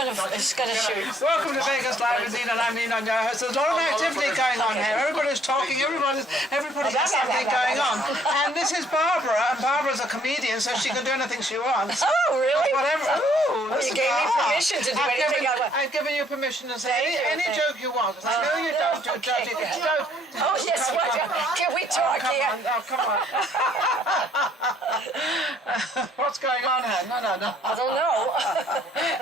gonna shoot. Welcome to Vegas Live with Ninon. I'm Ninon, your host. There's a lot of activity going on here. Everybody's talking. Everybody has something going on. And this is Barbara, and Barbara's a comedian, so she can do anything she wants. Oh, really? Whatever. Ooh, you gave me permission to do anything I want. I've given you permission to say any joke you want. I know you don't do dirty. Oh, yes. Can we talk here? Oh, come on. What's going on here? No. I don't know.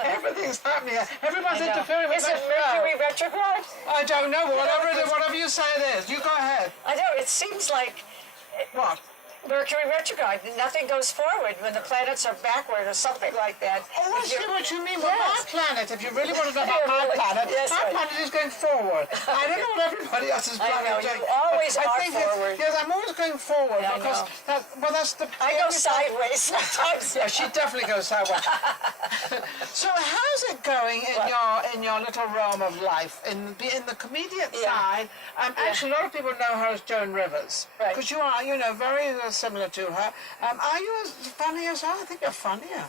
Everything's happening. Everyone's interfering with Is it Mercury retrograde? I don't know. Whatever you say it is. You go ahead. I know. It seems like What? Mercury retrograde. Nothing goes forward when the planets are backward or something like that. Oh, I see what you mean. Well, my planet, if you really want to know about my planet, my planet is going forward. I don't know what everybody else's planet is doing. You always are forward. Yes, I'm always going forward because that's the... I go sideways sometimes. Yeah, she definitely goes sideways. So how's it going in your little realm of life? In the comedian side, actually a lot of people know her as Joan Rivers. Because you are, very similar to her. Are you as funny as her? I think you're funnier.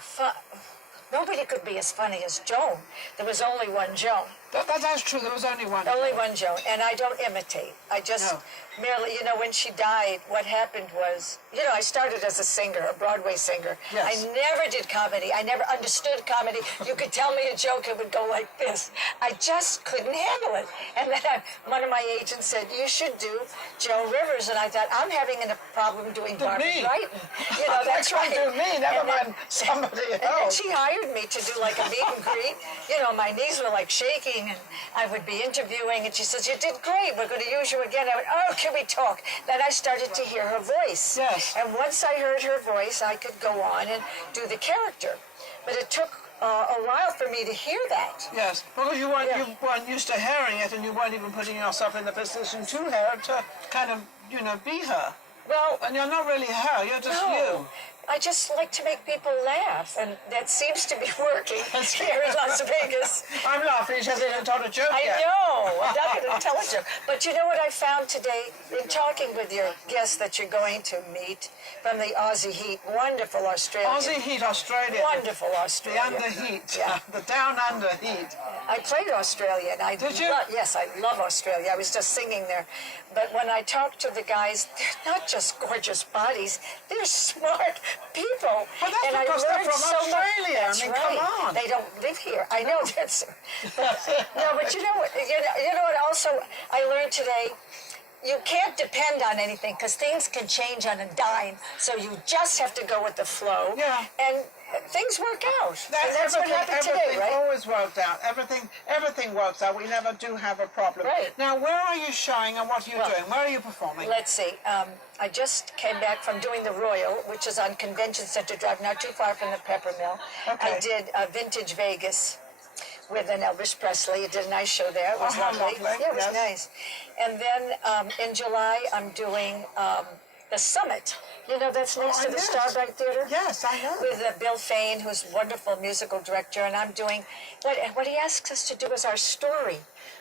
Nobody could be as funny as Joan. There was only one Joan. That's true. There was only one. Only one Joan, and I don't imitate. I just merely, when she died, what happened was, I started as a singer, a Broadway singer. Yes. I never did comedy. I never understood comedy. You could tell me a joke, it would go like this. I just couldn't handle it. And then one of my agents said, you should do Joan Rivers. And I thought, I'm having a problem doing Barbara Brighton. That's right. Do me, never mind somebody else. And then she hired me to do like a meet and greet. My knees were like shaking. And I would be interviewing, and she says, you did great, we're going to use you again. I went, oh, can we talk? Then I started to hear her voice. Yes. And once I heard her voice, I could go on and do the character. But it took a while for me to hear that. Yes, because you weren't used to hearing it, and you weren't even putting yourself in the position to hear it, to kind of, be her. Well, and you're not really her, you're just you. I just like to make people laugh, and that seems to be working here in Las Vegas. I'm laughing, she hasn't even told a joke yet. I know, I'm not going to tell a joke. But you know what I found today in talking with your guest that you're going to meet from the Aussie Heat, wonderful Australia. Aussie Heat, Australia. Wonderful Australia. The under heat, the down under heat. I played Australia, and Did you? Yes, I love Australia. I was just singing there. But when I talk to the guys, they're not just gorgeous bodies, they're smart people. Well, that's and because they're from Australia. That's right. Come on. They don't live here. I know that's... But you know what? You know what also I learned today? You can't depend on anything because things can change on a dime. So you just have to go with the flow. Yeah. And things work out. That's what happened today, right? Everything always worked out. Everything works out. We never do have a problem. Right. Now, where are you showing and what are you doing? Where are you performing? Let's see. I just came back from doing the Royal, which is on Convention Center Drive, not too far from the Peppermill. Okay. I did Vintage Vegas with an Elvis Presley. I did a nice show there. It was lovely. Yeah, it was nice. And then in July, I'm doing the Summit. That's next to the Starbright Theater? Yes, I know. With Bill Fain, who's a wonderful musical director, and I'm doing, what he asks us to do is our story,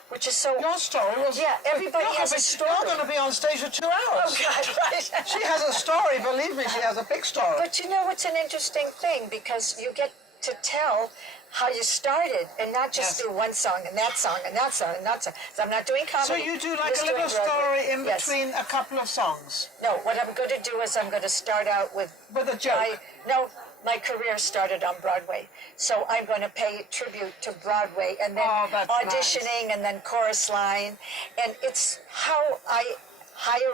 which is so... Your story was... Yeah, everybody has a story. You're going to be on stage for 2 hours. Oh, God, right. She has a story, believe me, she has a big story. But it's an interesting thing, because you get to tell how you started, and not just do one song and that song and that song and that song. So I'm not doing comedy. So you do like a little story in between a couple of songs? No, what I'm going to do is I'm going to start out with a joke? My career started on Broadway. So I'm going to pay tribute to Broadway, and then auditioning, and then chorus line. And it's how I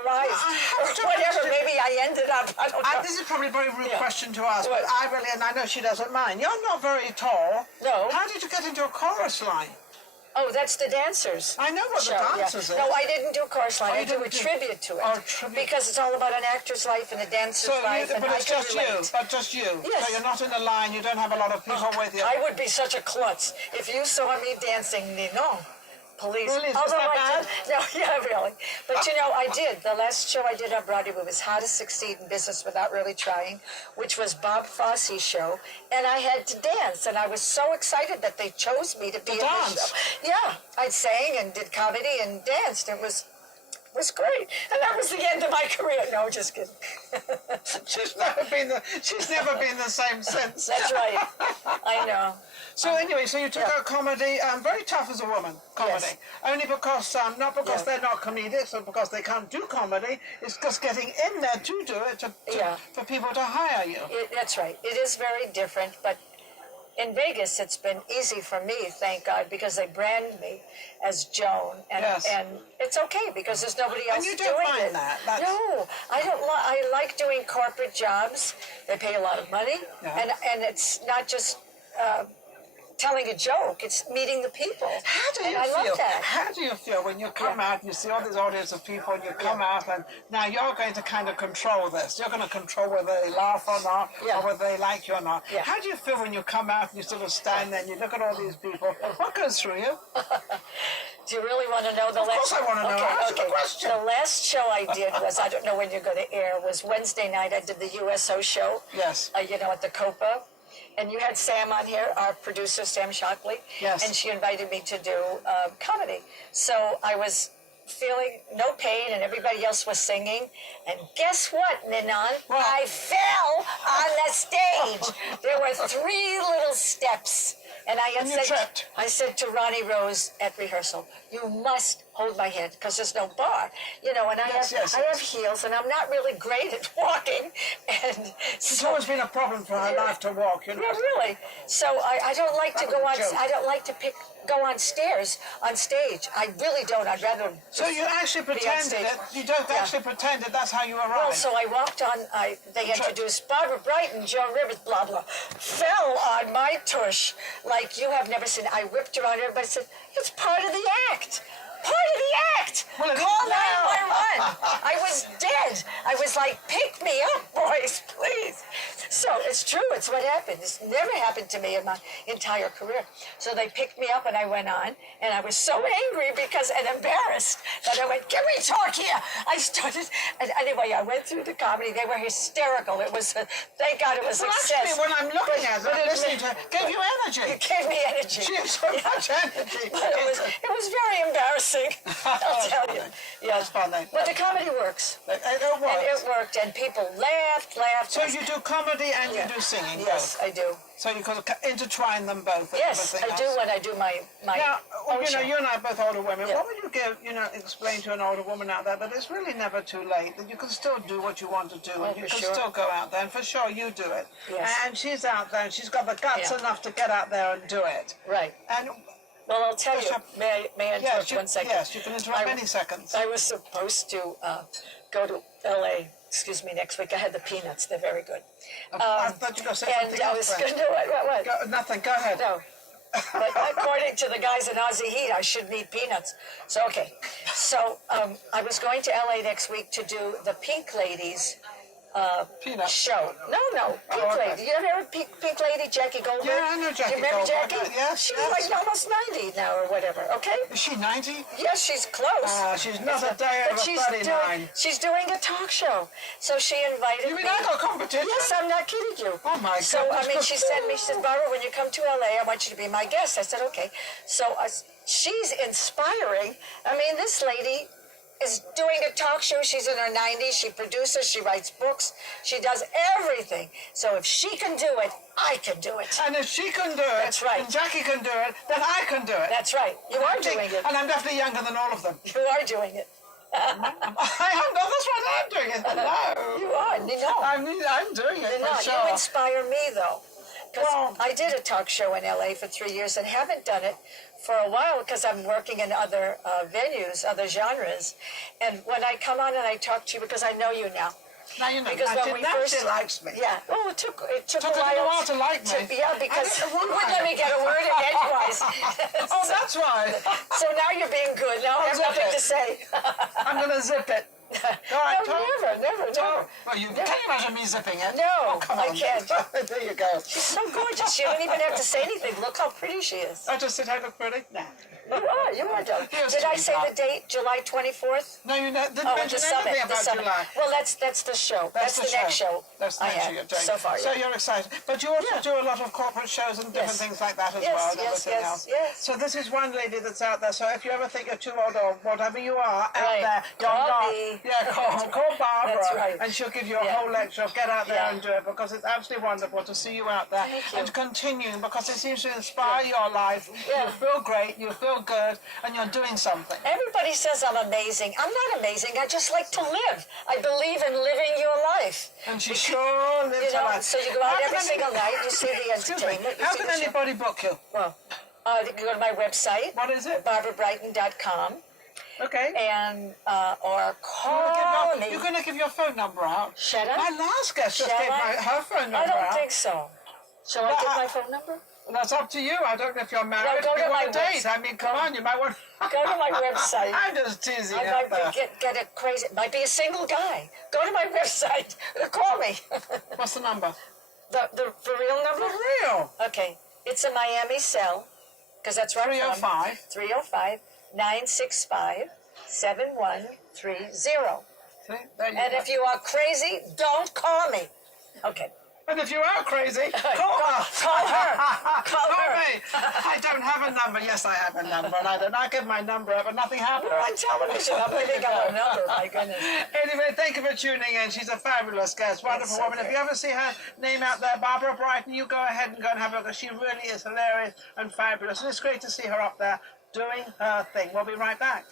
arrived, or whatever, maybe I ended up, I don't know. This is probably a very rude question to ask, but and I know she doesn't mind. You're not very tall. No. How did you get into a chorus line? Oh, that's the dancers. I know what the dancers is. No, I didn't do chorus line. I do a tribute to it. Oh, tribute. Because it's all about an actor's life and a dancer's life. But it's just you. But just you. Yes. So you're not in a line. You don't have a lot of people with you. I would be such a klutz if you saw me dancing Ninon. Police. Really? Is Although that bad? No, yeah, really. But I did. The last show I did on Broadway was How to Succeed in Business Without Really Trying, which was Bob Fosse's show, and I had to dance, and I was so excited that they chose me to be in the show. Yeah, I sang and did comedy and danced. It was was great. And that was the end of my career. No, just kidding. She's never been the same since. That's right. I know. So anyway, so you took out comedy, very tough as a woman, comedy. Yes. Only because, not because they're not comedians or because they can't do comedy, it's just getting in there to do it, for people to hire you. That's right. It is very different, but in Vegas, it's been easy for me, thank God, because they brand me as Joan, and it's okay because there's nobody else and you doing don't mind it. that. No, I don't. I like doing corporate jobs. They pay a lot of money, and it's not just telling a joke. It's meeting the people. How do you feel? Love that. How do you feel when you come out and you see all this audience of people and you come out and now you're going to kind of control this. You're going to control whether they laugh or not or whether they like you or not. How do you feel when you come out and you sort of stand there and you look at all these people? What goes through you? Do you really want to know the last? Of course I want to know. Answer the question. The last show I did was, I don't know when you're going to air, was Wednesday night. I did the USO show. Yes. At the Copa. And you had Sam on here, our producer, Sam Shockley. Yes. And she invited me to do comedy. So I was feeling no pain and everybody else was singing. And guess what, Ninon? I fell on the stage. There were 3 little steps. And I said to Ronnie Rose at rehearsal, you must hold my hand because there's no bar. And I have heels and I'm not really great at walking. And it's always been a problem for her life to walk. Yeah, really. So I don't like to go on. I don't like to go on stairs on stage. I really don't. I'd rather. So you actually pretended it. You don't actually pretend that that's how you arrived. Well, so I walked on. They introduced Barbara Brighton, Joan Rivers, blah blah. Fell on my tush like you have never seen. I whipped around. Everybody said it's part of the act. Part of the act. Well, call 911. I was dead. I was like, pick me up, boys, please. So it's true. It's what happened. It's never happened to me in my entire career. So they picked me up and I went on, and I was so angry and embarrassed that I went, can we talk here? I started, and anyway, I went through the comedy. They were hysterical. It was, thank God it was a success. Actually, when I'm looking at it, listening to her, gave you energy. It gave me energy. She had so much energy. But it was very embarrassing. I'll tell you. Yeah, it's fun. But the comedy works. It worked, and people laughed. So you do comedy and you do singing. Yes, both. I do. So you can intertwine them both. Yes, I do when I do my now, show. you and I are both older women. What would you explain to an older woman out there that it's really never too late, that you can still do what you want to do, and you can still go out there, and for sure you do it. Yes. And she's out there, and she's got the guts enough to get out there and do it. Right. And well, I'll tell you. May I interrupt 1 second? Yes, you can interrupt any seconds. I was supposed to go to L.A. Next week. I had the peanuts. They're very good. I thought you were going to say something else. And I was going to do it. What? Nothing. Go ahead. No. But according to the guys in Aussie Heat, I shouldn't eat peanuts. So, okay. So, I was going to L.A. next week to do the Pink Ladies Peanut show. No, Pink Lady. You ever heard Pink Lady, Jackie Goldberg? Yeah, I know Jackie. You remember Goldberg. Jackie? Yes. She's like almost 90 now or whatever, okay? Is she 90? Yes, she's close. She's not a day over 39. She's doing a talk show. So she invited me. You mean I got competition? Yes, I'm not kidding you. Oh my God. So, she sent me, she said, Barbara, when you come to LA, I want you to be my guest. I said, okay. So she's inspiring. This lady is doing a talk show. She's in her 90s. She produces. She writes books. She does everything. So if she can do it, I can do it. And if she can do it, that's right. And Jackie can do it, then I can do it. That's right. You are doing it. And I'm definitely younger than all of them. You are doing it. I am. No, that's right. I'm doing it. Hello. You are. I'm doing it. For sure. You inspire me, though. Because I did a talk show in LA for 3 years and haven't done it for a while because I'm working in other venues, other genres. And when I come on and I talk to you, because I know you now. Now you know. Because when we first, she likes me. Yeah. Oh, it took a while to like me. Yeah, because you wouldn't let me get a word in edgewise. That's right. So now you're being good. Now I have nothing to say. I'm going to zip it. All right, No, Tom. never. Well, can you imagine me zipping it? No, Oh, come on. I can't. There you go. She's so gorgeous. You don't even have to say anything. Look how pretty she is. I just said I look pretty? Nah. You are, Joan. Here's Did to I you, say Bob. the date, July 24th? No, you didn't Oh, mention the summit, anything the about summit. July. Well, that's the show. That's the next show. That's the I next show have you're doing. so far. So Yeah. you're excited. But you also do a lot of corporate shows and different Yes. things like that as Yes, well and yes, everything yes, else. yes. So this is one lady that's out there. So if you ever think you're too old or whatever you are out Right. there, Call you're not. me. Yeah, call Barbara. That's right. And she'll give you a Yeah. whole lecture. Get out there Yeah. and do it because it's absolutely wonderful to see you out there Thank you. and continuing because it seems to inspire your life. Yeah. You feel great, you feel good, and you're doing something. Everybody says I'm amazing. I'm not amazing. I just like to live. I believe in living your life. And she sure lives You her know, life. so you go out How every can single night. You see the Excuse me. entertainment. You How see can the show. anybody book you? Well, you can go to my website. What is it? BarbaraBrighton.com. Okay. And or call me. You're going to give your phone number out. Shut up. My last guest just Shall gave I? her phone number I don't out. think so. Shall I Well, give my phone number? Well, that's up to you. I don't know if you're married. go if you to want my a date. I mean, come on, you might want. Go to my website. I'm just teasing I you. might get a crazy. Might be a single guy. Go to my website. Call me. What's the number? The real number? For real. Okay. It's a Miami cell, because that's where I'm from. 305. 305-965-7130. See? There you And go. if you are crazy, don't call me. Okay. And if you are crazy, call her. Call her. Call Call her. me. I don't have a number. Yes, I have a number, and I give my number up, but nothing happened. We're on television. I'm going to got a number. My goodness. Anyway, thank you for tuning in. She's a fabulous guest, wonderful woman. If you ever see her name out there, Barbara Brighton, you go ahead and go and have a look. She really is hilarious and fabulous, and it's great to see her up there doing her thing. We'll be right back.